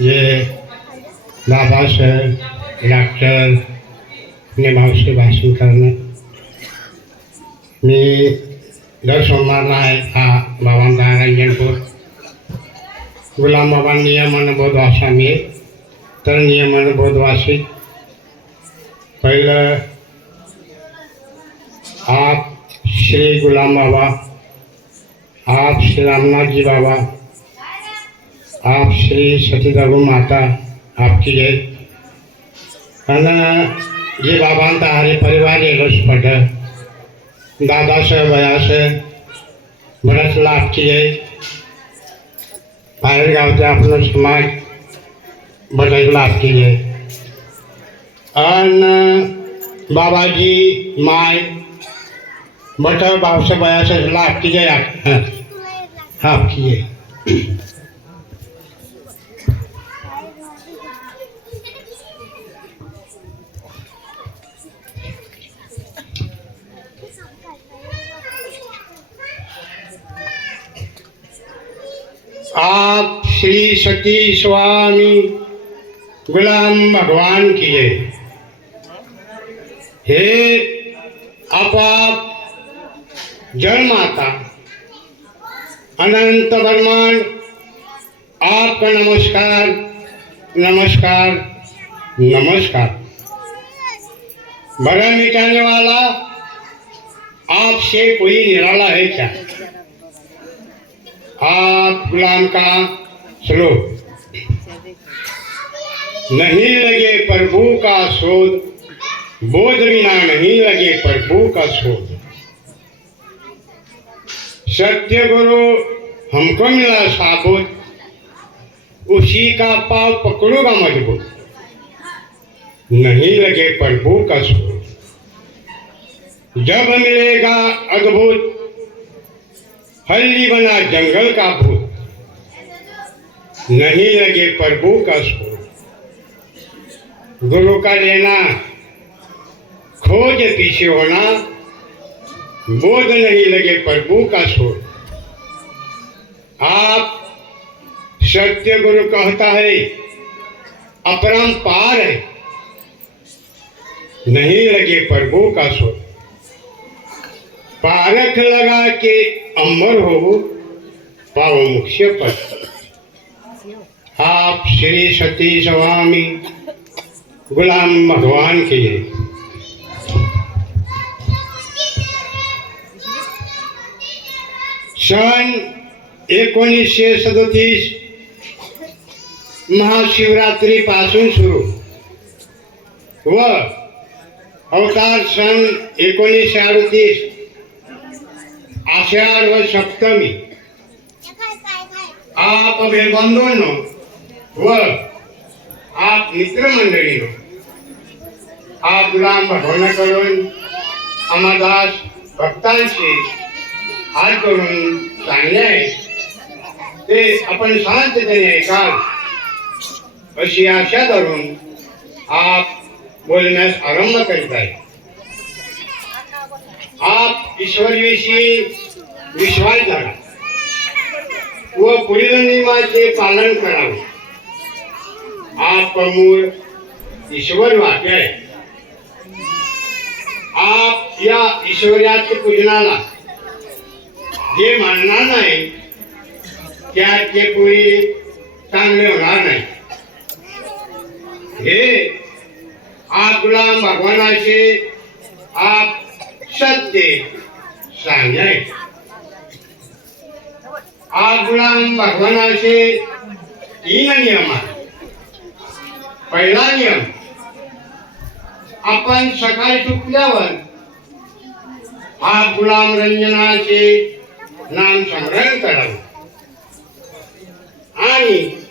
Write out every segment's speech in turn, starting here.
ये बाबा बाबासाहेब डॉक्टर ने मावशी भाषण करणं मी दर सोमवारला आहे हा बाबांचा रंजनपूर गुलाम बाबा नियमन बोधवासा मी, तर नियमन बोधवासी। पहिलं, आप श्री गुलाम बाबा, आप श्री रामनाथ जी बाबा आप श्री सती सतीदारू माता आपकी जय। आणि जे बाबांचा हरे परिवार येलोच पट दादासाहेब वयासाहेब बरंच लाभ की जय। बाहेर गावचे आपलं समाज बरंच लाभ की जय। आणि बाबाजी, माय बट बावसाहेब वयासाहेब लाभ की जय। आप आपकी जय। आप श्री सती स्वामी गुलाम भगवान की हे आपाप जल माता अनंत ब्रह्मांड, आपका नमस्कार नमस्कार नमस्कार। बड़ा मिटाने वाला आपसे कोई निराला है क्या? आप गुलाम का श्लोक नहीं लगे प्रभु का शोध बोध बिना नहीं लगे प्रभु का शोध। सत्य गुरु हमको मिला साबुत, उसी का पाव पकड़ूगा मज़बूत। नहीं लगे प्रभु का शोध। जब मिलेगा अद्भुत हल्ली बना जंगल का भूत। नहीं लगे प्रभु का शोध गुरु का लेना, खोज पीछे होना बोध नहीं लगे प्रभु का शोध आप सत्य गुरु कहता है अपरंपार है। नहीं लगे प्रभु का शोध पारख लगा के अमर हो पाव मुख्य पद आप श्री सती स्वामी गुलाम भगवान के सन एकोणीसशे सदतीस महाशिवरात्री पासून सुरू। व अवतार सन एकोणीसशे अडतीस आषाढ सप्तमी आप बंधूंनो व आप मित्रमंडळीनो आप गुलाम भगवानाकडून अमरदास भक्तांशी हात करून सांगले आहे ते आपण शांततेने ऐकाल अशी आशा धरून आप बोलण्यास आरंभ करीत आहे। आप ईश्वरविषयी विश्वास धरा व पुढील नियमाचे पालन करावे आप मूळ ईश्वर वाक्य आहे. आप या ईश्वराच्या पूजनाला जे मानणार नाही त्याचे पुढे चांगले होणार नाही. हे आप गुलाम भगवानाचे आप सत्य सांगाय आप गुलाम भगवानाचे तीन नियम आहेत. पहिला नियम आपण सकाळी चुकल्यावर हा गुलाम रंजनाचे नाम संग्रहण करावं. आणि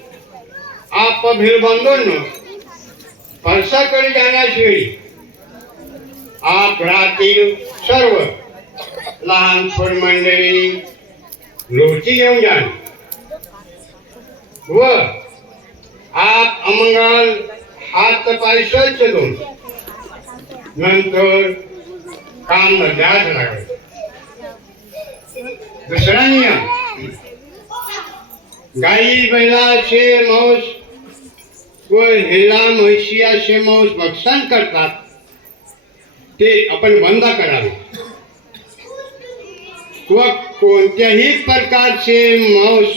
आप भिरबंधूंनो परसाकडे जाण्याच वेळी आप सर्व लहान थोर मंडळी लोटी घेऊन जा. व आप अमंगल हात पाय स्वच्छ धुवून नंतर काम द्यास लागायचं दुसरा नियम. गाई बैलाचे मांस व हेला म्हैशियाचे मांस भक्षण करतात. ते आपण बंद करावे. व कोणत्याही प्रकारचे मांस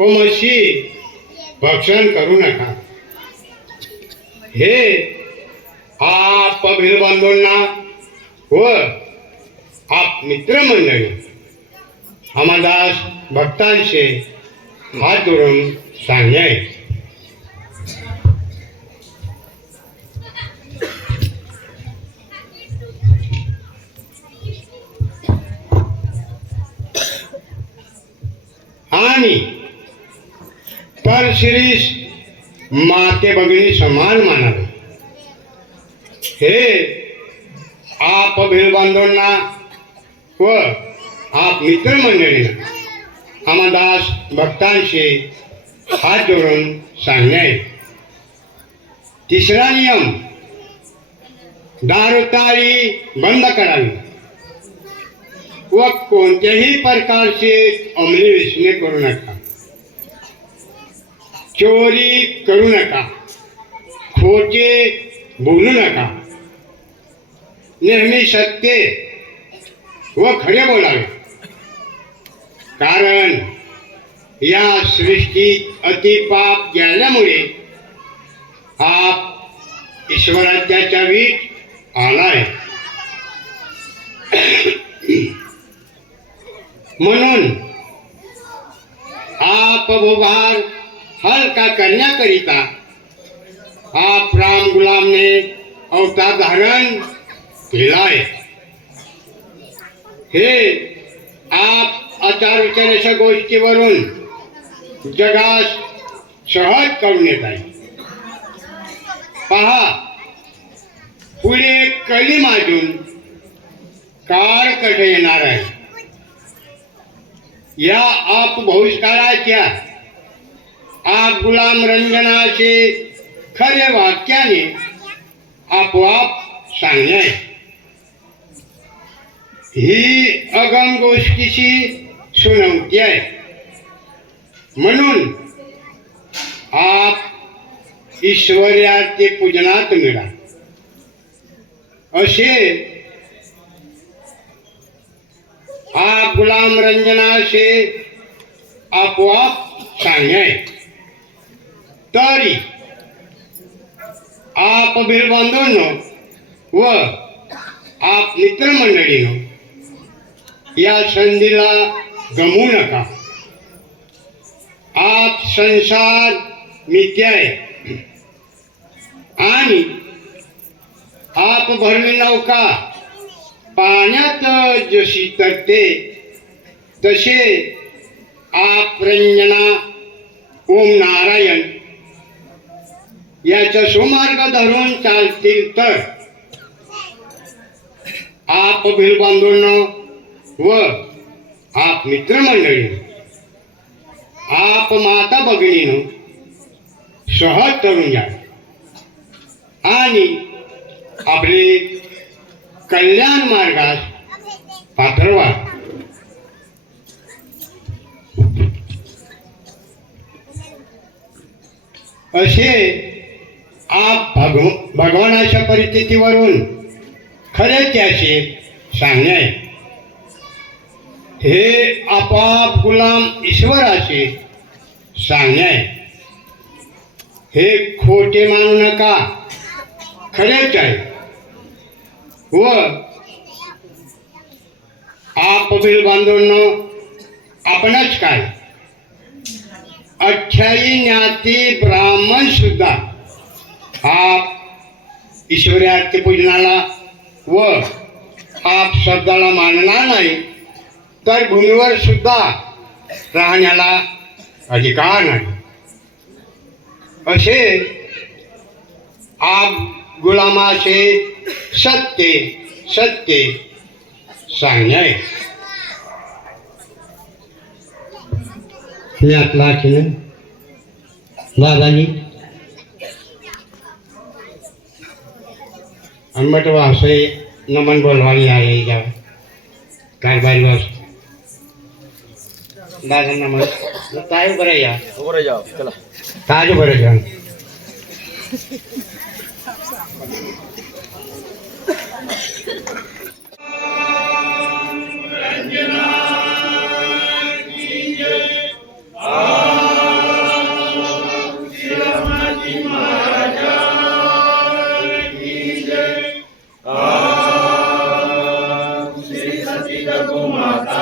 व म्हशी भक्षण करू नका. हे आप बांधवांना व आप मित्रमंडळी आम्हाला भक्तांचे हात जोडून सांगणे परशिरीष माते भगिनी समान मानावे हे। आप भेल बांधवांना, व आप मित्रमंडळींना अमरदास भक्तांशी हात जोडून सांगणे तिसरा नियम दारुताळी बंद करावी. व कोणत्याही प्रकारचे अंमली विषणे करू नका. चोरी करू नका. खोटे बोलू नका. नेहमी सत्य व खरे बोलावे. कारण या सृष्टीत अतिपाप गेल्यामुळे आप ईश्वराज्याच्या वीट आलाय. म्हणून आप व्यवहार हलका करण्याकरिता आप राम गुलामने अवतार धारण केलाय हे, आप आचार विचाराच्या गोष्टीवरून जगास सहज करून येत आहे पहा, पुढे कली माजून काळ कट येणार आहे? या आप भविष्काळाच्या आप गुलाम रंजनाचे खरे वाक्याने आपोआप सांगणे ही अगम गोष्टीची सुनवती आहे म्हणून आप ईश्वर्या ते पूजनात मिळा असे आप गुलाम रंजनाचे आपोआप सांगणे तरी आप बिरबांधवांनो व आप मित्रमंडळीनो या संधीला गमू नका. आप संसार मिथ्या आहे. आणि आप भरली नौका पाण्यात जशी करते तसे आप रंजना ओम नारायण याचा सुमार्ग धरून चालतील तर. आप भिल बांधून व आप मित्रमंडळी. आप माता भगिनीनं सहज तरुण घ्या आणि आपले कल्याण मार्गास पात्रवा असे आप भगव भगवानाच्या परिस्थितीवरून खरे त्याचे सांगणे आहे. हे आपाप गुलाम ईश्वराचे सांगणे आहे. हे खोटे मानू नका खरेच आहे व आप बिल बांधून आपणच काय अठ्ठाई ज्ञाती ब्राह्मण सुद्धा आप ईश्वरी पूजनाला व आप शब्दाला मानणार नाही तर भूमीवर सुद्धा राहण्याला अधिकार नाही. असे आप गुलामाचे सत्य सत्य सांगणे. आहे. यातला चिन्ह दादाजी. અમે તો વાસે નમન બોલવાની આવી જાવ કારબારી વાસ દાદા નમન. તાજ ભરાઈ જાવ ભરાઈ જાવ તાજ ભરાઈ જાવ Seja como a